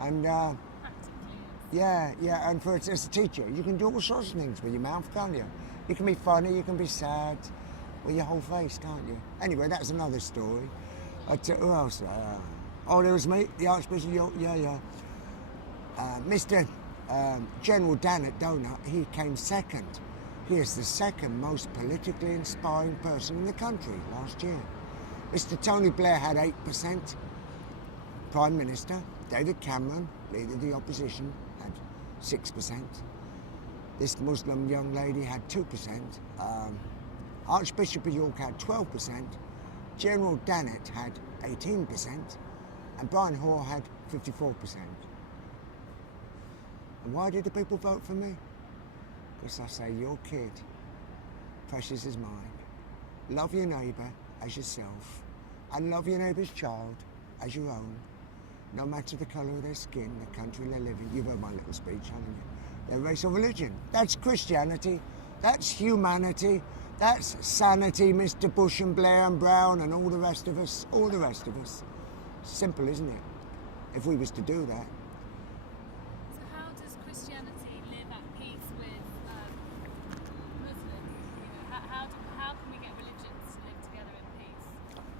And Practically, yeah, and for as a teacher, you can do all sorts of things with your mouth, can't you? You can be funny, you can be sad, with your whole face, can't you? Anyway, that's another story. Who else? Oh, there was me, the Archbishop of York. Yeah. Mr. General Dannett Donut, he came second. He is the second most politically inspiring person in the country last year. Mr. Tony Blair had 8%. Prime Minister David Cameron, leader of the opposition, had 6%. This Muslim young lady had 2%. Archbishop of York had 12%. General Dannett had 18%. And Brian Hoare had 54%. And why did the people vote for me? Because I say, your kid, precious as mine. Love your neighbour as yourself. And love your neighbour's child as your own. No matter the colour of their skin, the country they live in. You've heard my little speech, haven't you? Their race or religion. That's Christianity. That's humanity. That's sanity, Mr. Bush and Blair and Brown and all the rest of us. All the rest of us. Simple, isn't it? If we was to do that. so how does Christianity live at peace with Muslims? You know, how can we get religions to live together in peace?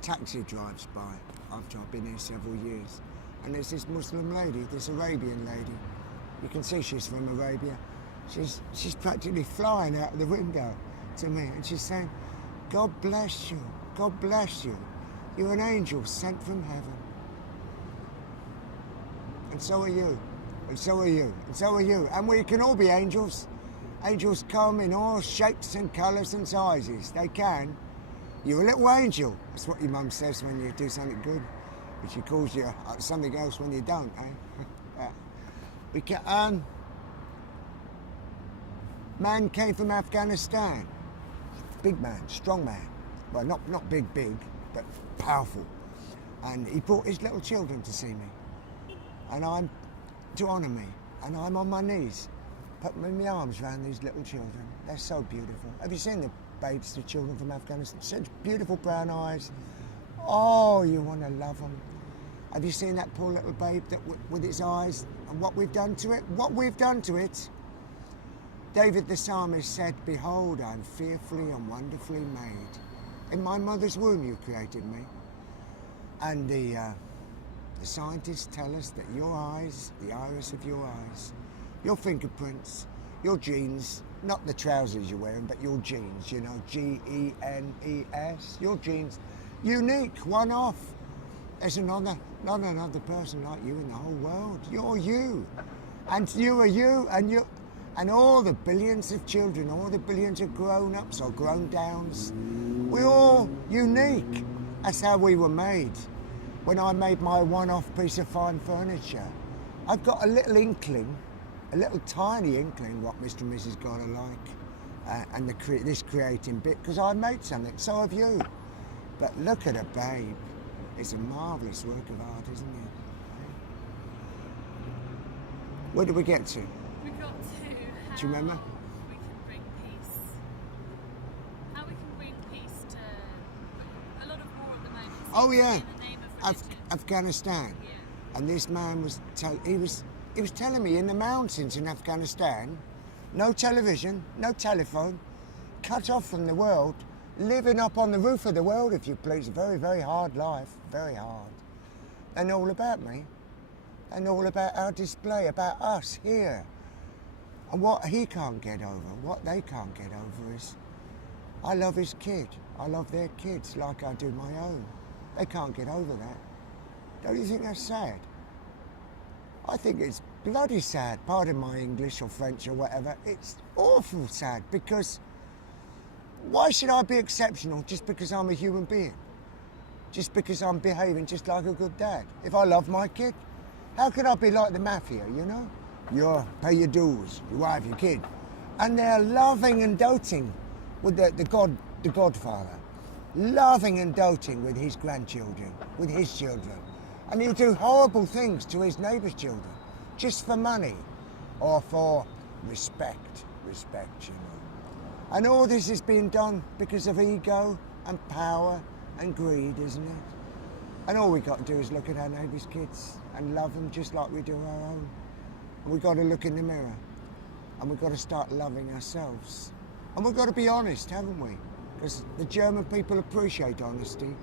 Taxi drives by after I've been here several years. And there's this Muslim lady, this Arabian lady. You can see she's from Arabia. She's practically flying out of the window to me, and she's saying, God bless you, God bless you. You're an angel sent from heaven. And so are you, and so are you, and so are you. And we can all be angels. Angels come in all shapes and colours and sizes. They can. You're a little angel. That's what your mum says when you do something good. But she calls you something else when you don't, eh? We can, man came from Afghanistan. Big man, strong man. Well, not big, but powerful. And he brought his little children to see me. And I'm to honour me. And I'm on my knees, putting my arms around these little children. They're so beautiful. Have you seen the babes, the children from Afghanistan? Such beautiful brown eyes. Oh, you want to love them. Have you seen that poor little babe with its eyes and what we've done to it? What we've done to it. David the psalmist said, behold, I'm fearfully and wonderfully made. In my mother's womb you created me. And the scientists tell us that your eyes, the iris of your eyes, your fingerprints, your genes, not the trousers you're wearing, but your genes, you know, G-E-N-E-S, your genes, unique, one off. There's not another person like you in the whole world. You're you. And you are you, and all the billions of children, all the billions of grown-ups or grown-downs, we're all unique. That's how we were made. When I made my one-off piece of fine furniture, I've got a little inkling, a little tiny inkling what Mr. and Mrs. God are like, and this creating bit, because I made something, so have you. But look at a babe. It's a marvellous work of art, isn't it? Where did we get to? We got to how Do you remember? we can bring peace. How we can bring peace to a lot of war at the moment. Oh yeah, In the name of religion. Afghanistan. Yeah. And this man was he was telling me in the mountains in Afghanistan, no television, no telephone, cut off from the world, living up on the roof of the world, if you please. A very, very hard life, very hard. They know all about me. They know all about our display, about us here. And what he can't get over, what they can't get over is, I love his kid. I love their kids like I do my own. They can't get over that. Don't you think that's sad? I think it's bloody sad. Pardon my English or French or whatever. It's awful sad, because why should I be exceptional just because I'm a human being? Just because I'm behaving just like a good dad? If I love my kid, how could I be like the mafia, you know? You pay your dues, your wife, your kid. And they're loving and doting with the Godfather. Loving and doting with his grandchildren, with his children. And he'll do horrible things to his neighbour's children, just for money or for respect, you know. And all this is being done because of ego and power and greed, isn't it? And all we got to do is look at our neighbours' kids and love them just like we do our own. And we've got to look in the mirror and we've got to start loving ourselves. And we've got to be honest, haven't we? Because the German people appreciate honesty.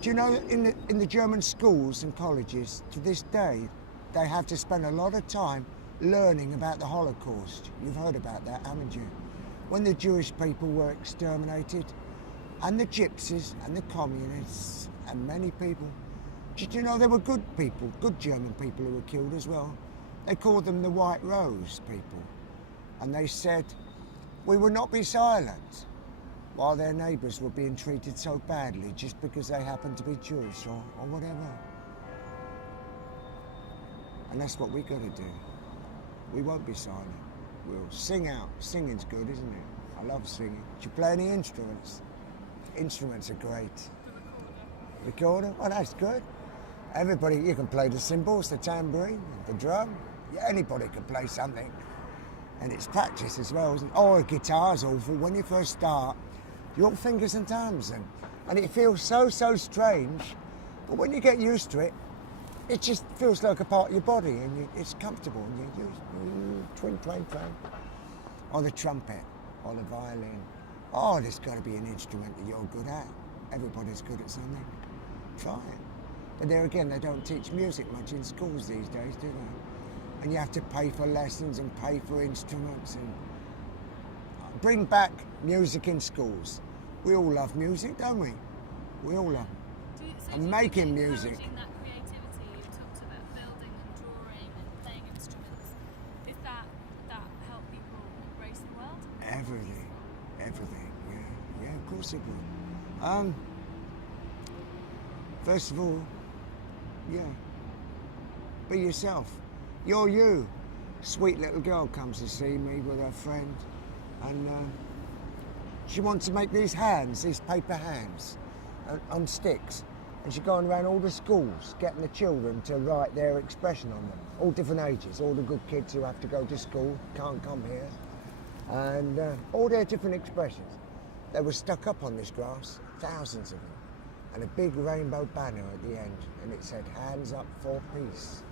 Do you know that in the German schools and colleges, to this day, they have to spend a lot of time learning about the Holocaust. You've heard about that, haven't you? When the Jewish people were exterminated, and the gypsies and the communists and many people. Did you know there were good people, good German people who were killed as well? They called them the White Rose people. And they said, we would not be silent while their neighbours were being treated so badly just because they happened to be Jewish or whatever. And that's what we got to do. We won't be silent. We'll sing out. Singing's good, isn't it? I love singing. Do you play any instruments? Instruments are great. Recorder? Well, that's good. Everybody, you can play the cymbals, the tambourine, the drum. Yeah, anybody can play something. And it's practice as well, isn't it? Oh, a guitar's awful. When you first start, you're all fingers and thumbs, and it feels so strange. But when you get used to it, it just feels like a part of your body, and it's comfortable. And you twang, twang, twang. Or the trumpet, or the violin. Oh, there's got to be an instrument that you're good at. Everybody's good at something. Try it. But there again, they don't teach music much in schools these days, do they? And you have to pay for lessons and pay for instruments and bring back music in schools. We all love music, don't we? We all love it. And making music. That creativity, you talked about building and drawing and playing instruments. Is that help people embrace the world? Everything. Yeah, of course it would. First of all, yeah, be yourself. You're you. Sweet little girl comes to see me with her friend, and she wants to make these hands, these paper hands, on sticks. And she's going around all the schools, getting the children to write their expression on them, all different ages, all the good kids who have to go to school, can't come here, and all their different expressions. They were stuck up on this grass, thousands of them, and a big rainbow banner at the end, and it said, hands up for peace.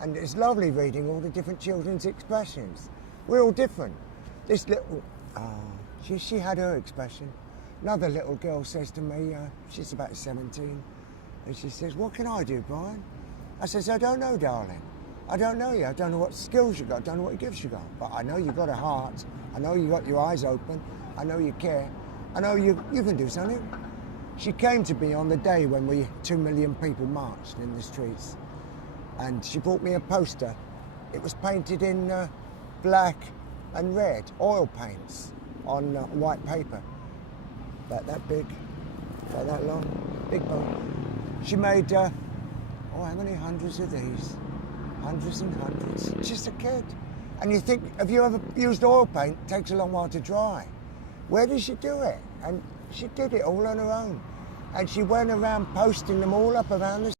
And it's lovely reading all the different children's expressions. We're all different. This little, she had her expression. Another little girl says to me, she's about 17, and she says, what can I do, Brian? I says, I don't know, darling. I don't know you. I don't know what skills you got. I don't know what gifts you got. But I know you got a heart. I know you got your eyes open. I know you care. I know you can do something. She came to me on the day when 2 million people marched in the streets. And she brought me a poster. It was painted in black and red, oil paints, on white paper. About that big, about that long, big boat. She made, how many hundreds of these? Hundreds and hundreds, just a kid. And you think, have you ever used oil paint? It takes a long while to dry. Where did she do it? And she did it all on her own. And she went around posting them all up around the